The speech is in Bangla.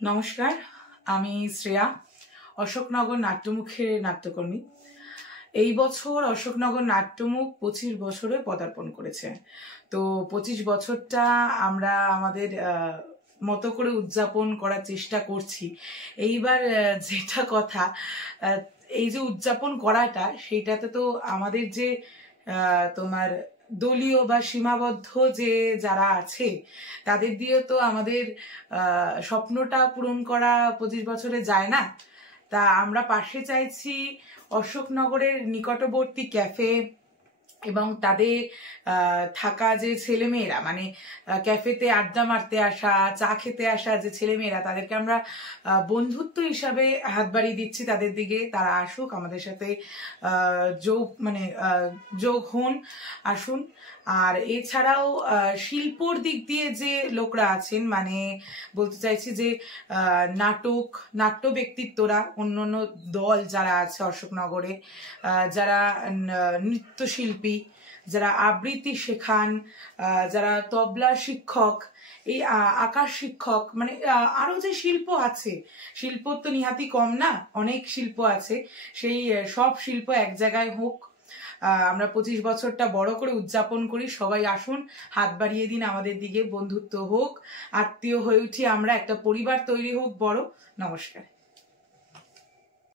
নমস্কার, আমি শ্রেয়া, অশোকনগর নাট্যমুখের নাট্যকর্মী। এই বছর অশোকনগর নাট্যমুখ 25 বছরে পদার্পণ করেছে। তো 25 বছরটা আমরা আমাদের মতো করে উদযাপন করার চেষ্টা করছি। এইবার যেটা কথা, এই যে উদযাপন করাটা, সেইটাতে তো আমাদের যে তোমার দলীয় বা সীমাবদ্ধ যে যারা আছে তাদের দিয়ে তো আমাদের স্বপ্নটা পূরণ করা 25 বছরে যায় না। তা আমরা পাশে চাইছি অশোকনগরের নিকটবর্তী ক্যাফে এবং তাদের থাকা যে ছেলেমেয়েরা, মানে ক্যাফেতে আড্ডা মারতে আসা, চা খেতে আসা যে ছেলেমেয়েরা, তাদেরকে আমরা বন্ধুত্ব হিসাবে হাত বাড়িয়ে দিচ্ছি তাদের দিকে। তারা আসুক, আমাদের সাথে যোগ হন, আসুন। আর এছাড়াও শিল্পর দিক দিয়ে যে লোকরা আছেন, মানে বলতে চাইছি যে নাট্য ব্যক্তিত্বরা, অন্য অন্য দল যারা আছে অশোকনগরে, যারা নৃত্যশিল্পী, যারা আবৃত্তি শেখান, যারা তবলা শিক্ষক, এই আঁকার শিক্ষক, মানে আরো যে শিল্প আছে, শিল্প তো নিহাতি কম না, অনেক শিল্প আছে। সেই সব শিল্প এক জায়গায় হোক, আমরা 25 বছরটা বড় করে উদযাপন করি। সবাই আসুন, হাত বাড়িয়ে দিন আমাদের দিকে, বন্ধুত্ব হোক, আত্মীয় হয়ে উঠি আমরা, একটা পরিবার তৈরি হোক বড়। নমস্কার।